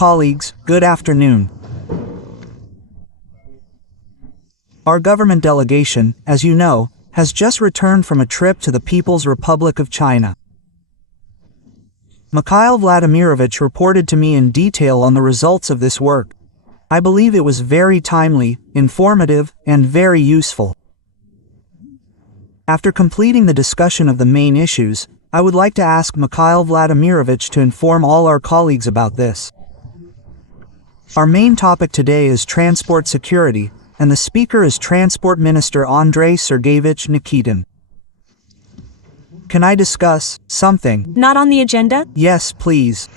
colleagues, good afternoon. Our government delegation, as you know, has just returned from a trip to the People's Republic of China. Mikhail Vladimirovich reported to me in detail on the results of this work. I believe it was very timely, informative, and very useful. After completing the discussion of the main issues, I would like to ask Mikhail Vladimirovich to inform all our colleagues about this. Our main topic today is transport security, and the speaker is Transport Minister Andrei Sergeyevich Nikitin. Can I discuss something? Not on the agenda? Yes, please.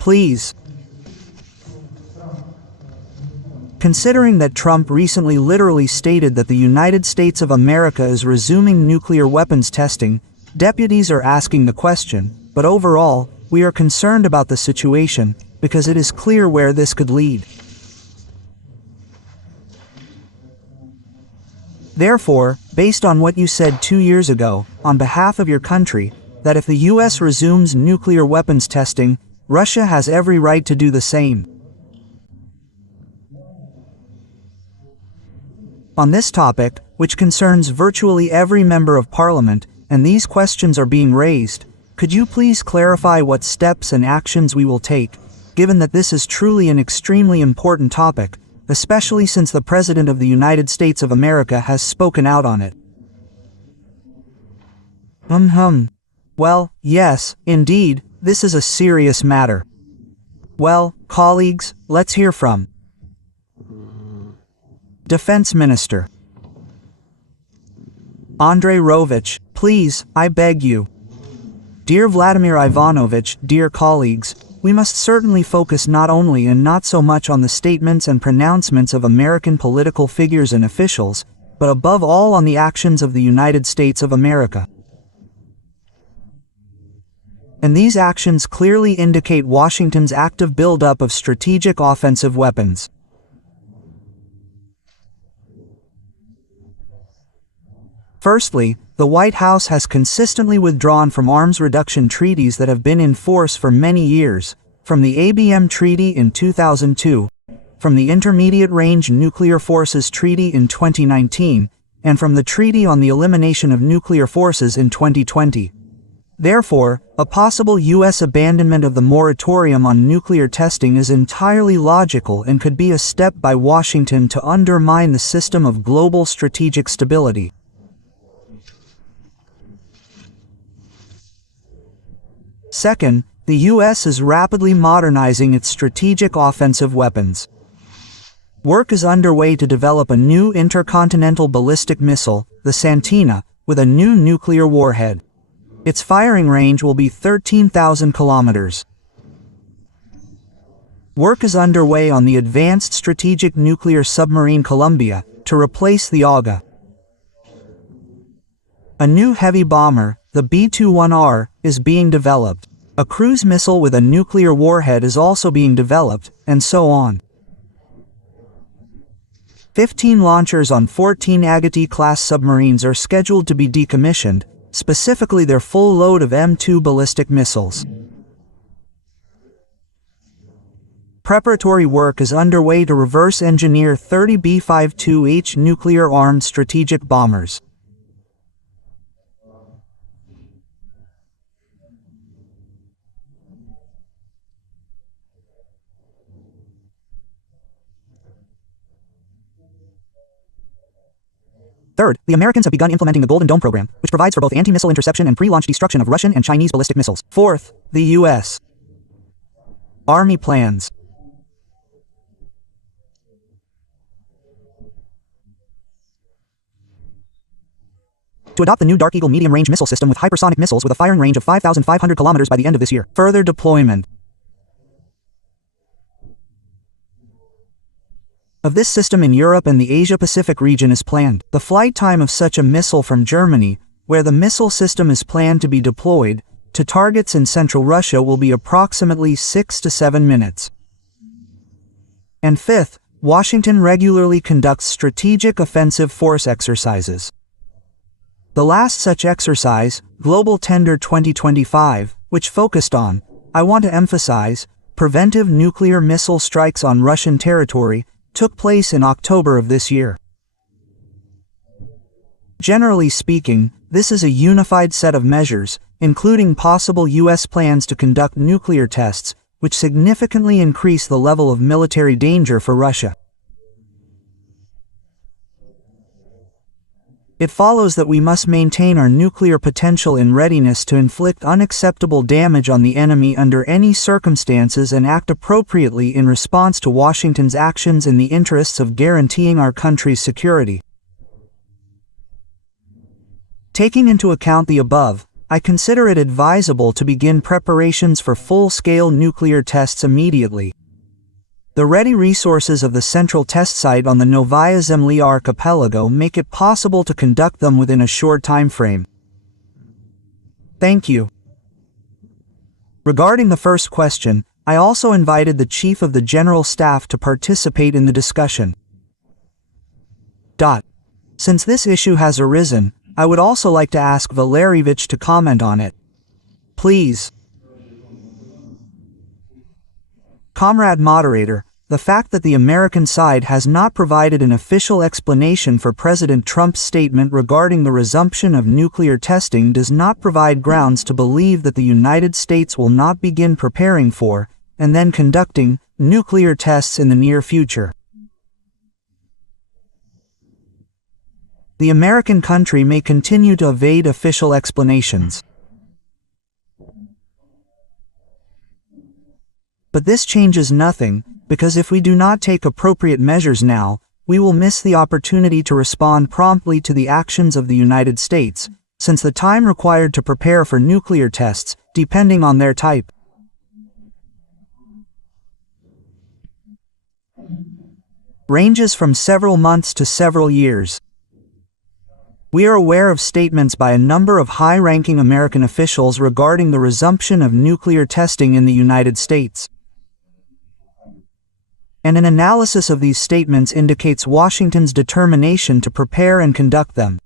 Considering that Trump recently literally stated that the United States of America is resuming nuclear weapons testing, deputies are asking the question, but overall, we are concerned about the situation, because it is clear where this could lead. Therefore, based on what you said 2 years ago, on behalf of your country, that if the US resumes nuclear weapons testing, Russia has every right to do the same. On this topic, which concerns virtually every member of parliament, and these questions are being raised, could you please clarify what steps and actions we will take, given that this is truly an extremely important topic, especially since the President of the United States of America has spoken out on it? Well, yes, indeed, this is a serious matter. Well, colleagues, let's hear from Defense Minister Andrei Rovich, please, I beg you. Dear Vladimir Ivanovich, dear colleagues, we must certainly focus not only and not so much on the statements and pronouncements of American political figures and officials, but above all on the actions of the United States of America. And these actions clearly indicate Washington's active buildup of strategic offensive weapons. Firstly, the White House has consistently withdrawn from arms reduction treaties that have been in force for many years, from the ABM Treaty in 2002, from the Intermediate Range Nuclear Forces Treaty in 2019, and from the Treaty on the Elimination of Nuclear Forces in 2020. Therefore, a possible U.S. abandonment of the moratorium on nuclear testing is entirely logical and could be a step by Washington to undermine the system of global strategic stability. Second, the U.S. is rapidly modernizing its strategic offensive weapons. Work is underway to develop a new intercontinental ballistic missile, the Santina, with a new nuclear warhead. Its firing range will be 13,000 kilometers. Work is underway on the Advanced Strategic Nuclear Submarine Columbia, to replace the AUGA. A new heavy bomber, the B-21R, is being developed. A cruise missile with a nuclear warhead is also being developed, and so on. 15 launchers on 14 Agate-class submarines are scheduled to be decommissioned, specifically their full load of M2 ballistic missiles. Preparatory work is underway to reverse engineer 30 B-52H nuclear-armed strategic bombers. Third, the Americans have begun implementing the Golden Dome program, which provides for both anti-missile interception and pre-launch destruction of Russian and Chinese ballistic missiles. Fourth, the U.S. Army plans. To adopt the new Dark Eagle medium-range missile system with hypersonic missiles with a firing range of 5,500 kilometers by the end of this year. Further deployment of this system in Europe and the Asia-Pacific region is planned. The flight time of such a missile from Germany, where the missile system is planned to be deployed, to targets in central Russia will be approximately 6 to 7 minutes. And fifth, Washington regularly conducts strategic offensive force exercises. The last such exercise, Global Tender 2025, which focused on, I want to emphasize, preventive nuclear missile strikes on Russian territory, took place in October of this year. Generally speaking, this is a unified set of measures, including possible U.S. plans to conduct nuclear tests, which significantly increase the level of military danger for Russia. It follows that we must maintain our nuclear potential in readiness to inflict unacceptable damage on the enemy under any circumstances and act appropriately in response to Washington's actions in the interests of guaranteeing our country's security. Taking into account the above, I consider it advisable to begin preparations for full-scale nuclear tests immediately. The ready resources of the central test site on the Novaya Zemlya archipelago make it possible to conduct them within a short time frame. Thank you. Regarding the first question, I also invited the Chief of the General Staff to participate in the discussion. Since this issue has arisen, I would also like to ask Valerievich to comment on it. Please. Comrade Moderator, the fact that the American side has not provided an official explanation for President Trump's statement regarding the resumption of nuclear testing does not provide grounds to believe that the United States will not begin preparing for, and then conducting, nuclear tests in the near future. The American country may continue to evade official explanations. But this changes nothing, because if we do not take appropriate measures now, we will miss the opportunity to respond promptly to the actions of the United States, since the time required to prepare for nuclear tests, depending on their type, ranges from several months to several years. We are aware of statements by a number of high-ranking American officials regarding the resumption of nuclear testing in the United States. And an analysis of these statements indicates Washington's determination to prepare and conduct them.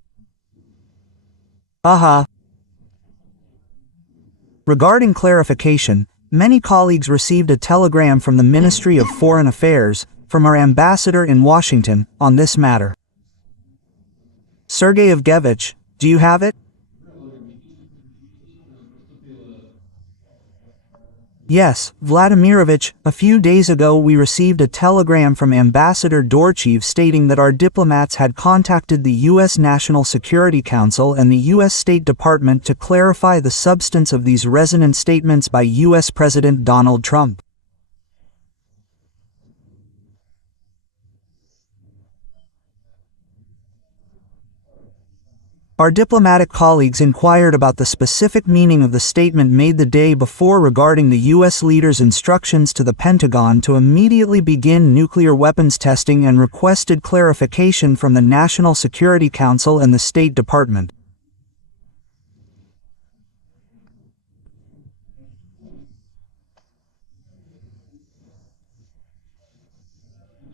Regarding clarification, many colleagues received a telegram from the Ministry of Foreign Affairs, from our ambassador in Washington, on this matter. Sergey Evgevich, do you have it? Yes, Vladimirovich, a few days ago we received a telegram from Ambassador Dorchev stating that our diplomats had contacted the U.S. National Security Council and the U.S. State Department to clarify the substance of these resonant statements by U.S. President Donald Trump. Our diplomatic colleagues inquired about the specific meaning of the statement made the day before regarding the U.S. leader's instructions to the Pentagon to immediately begin nuclear weapons testing and requested clarification from the National Security Council and the State Department.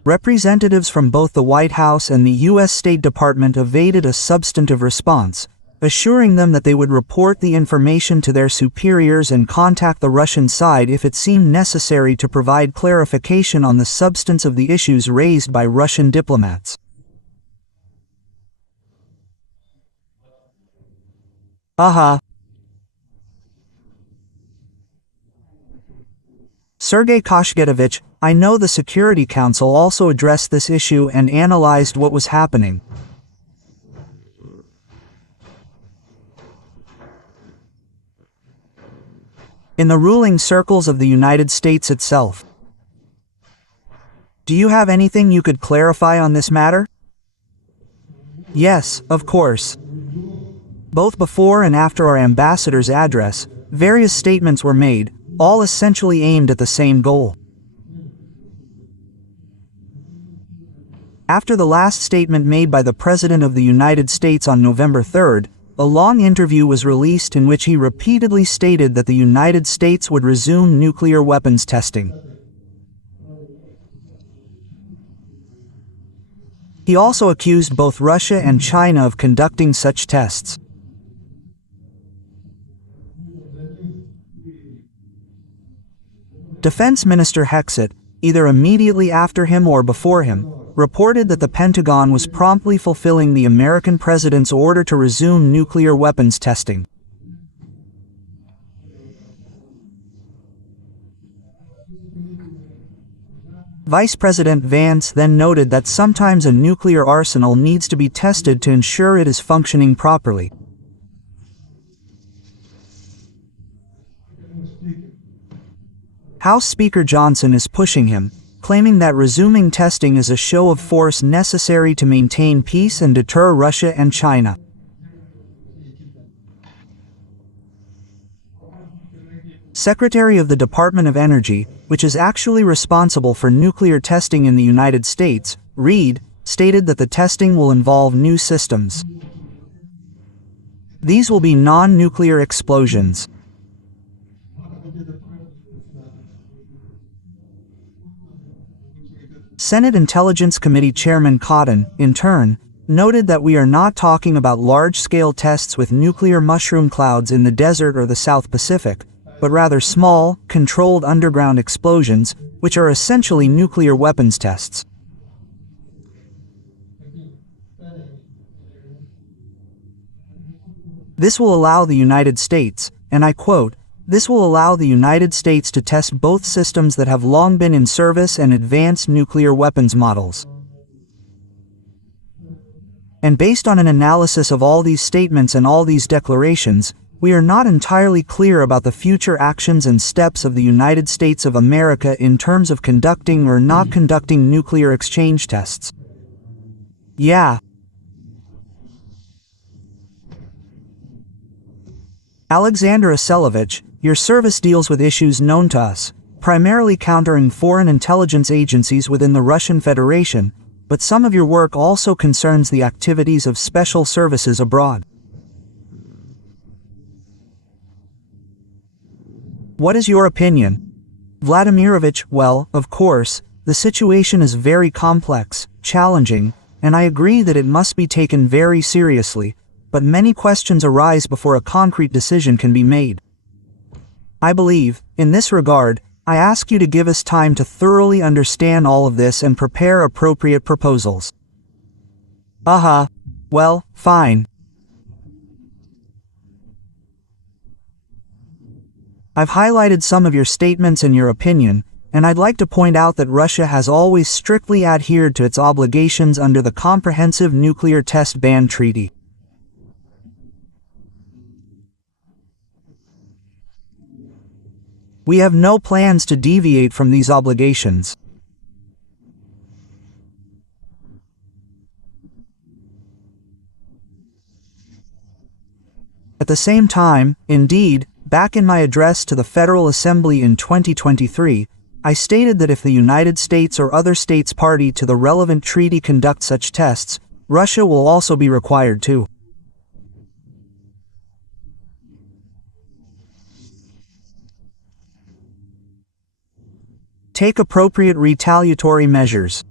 Representatives from both the White House and the U.S. State Department evaded a substantive response, assuring them that they would report the information to their superiors and contact the Russian side if it seemed necessary to provide clarification on the substance of the issues raised by Russian diplomats. Sergei Koshgetovich, I know the Security Council also addressed this issue and analyzed what was happening. In the ruling circles of the United States itself. Do you have anything you could clarify on this matter? Yes, of course. Both before and after our ambassador's address, various statements were made, all essentially aimed at the same goal. After the last statement made by the President of the United States on November 3rd, a long interview was released in which he repeatedly stated that the United States would resume nuclear weapons testing. He also accused both Russia and China of conducting such tests. Defense Minister Hexet, either immediately after him or before him, reported that the Pentagon was promptly fulfilling the American president's order to resume nuclear weapons testing. Vice President Vance then noted that sometimes a nuclear arsenal needs to be tested to ensure it is functioning properly. House Speaker Johnson is pushing him, claiming that resuming testing is a show of force necessary to maintain peace and deter Russia and China. Secretary of the Department of Energy, which is actually responsible for nuclear testing in the United States, Reid, stated that the testing will involve new systems. These will be non-nuclear explosions. Senate Intelligence Committee Chairman Cotton, in turn, noted that we are not talking about large-scale tests with nuclear mushroom clouds in the desert or the South Pacific, but rather small, controlled underground explosions, which are essentially nuclear weapons tests. This will allow the United States, and I quote, "This will allow the United States to test both systems that have long been in service and advanced nuclear weapons models." And based on an analysis of all these statements and all these declarations, we are not entirely clear about the future actions and steps of the United States of America in terms of conducting or not conducting nuclear exchange tests. Yeah. Alexander Aselovich, your service deals with issues known to us, primarily countering foreign intelligence agencies within the Russian Federation, but some of your work also concerns the activities of special services abroad. What is your opinion? Vladimirovich, well, of course, the situation is very complex, challenging, and I agree that it must be taken very seriously, but many questions arise before a concrete decision can be made. I believe, in this regard, I ask you to give us time to thoroughly understand all of this and prepare appropriate proposals. Well, fine. I've highlighted some of your statements and your opinion, and I'd like to point out that Russia has always strictly adhered to its obligations under the Comprehensive Nuclear Test Ban Treaty. We have no plans to deviate from these obligations. At the same time, indeed, back in my address to the Federal Assembly in 2023, I stated that if the United States or other states party to the relevant treaty conduct such tests, Russia will also be required to. Take appropriate retaliatory measures.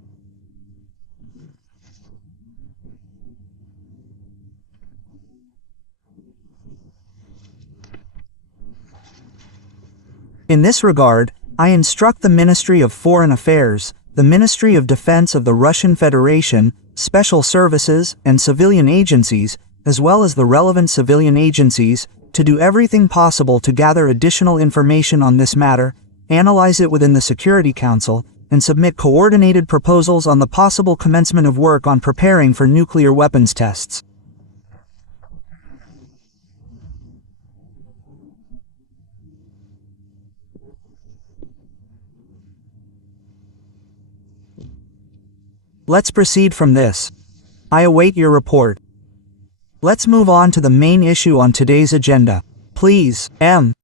In this regard, I instruct the Ministry of Foreign Affairs, the Ministry of Defense of the Russian Federation, special services, and civilian agencies, as well as the relevant civilian agencies, to do everything possible to gather additional information on this matter, analyze it within the Security Council, and submit coordinated proposals on the possible commencement of work on preparing for nuclear weapons tests. Let's proceed from this. I await your report. Let's move on to the main issue on today's agenda. Please, M.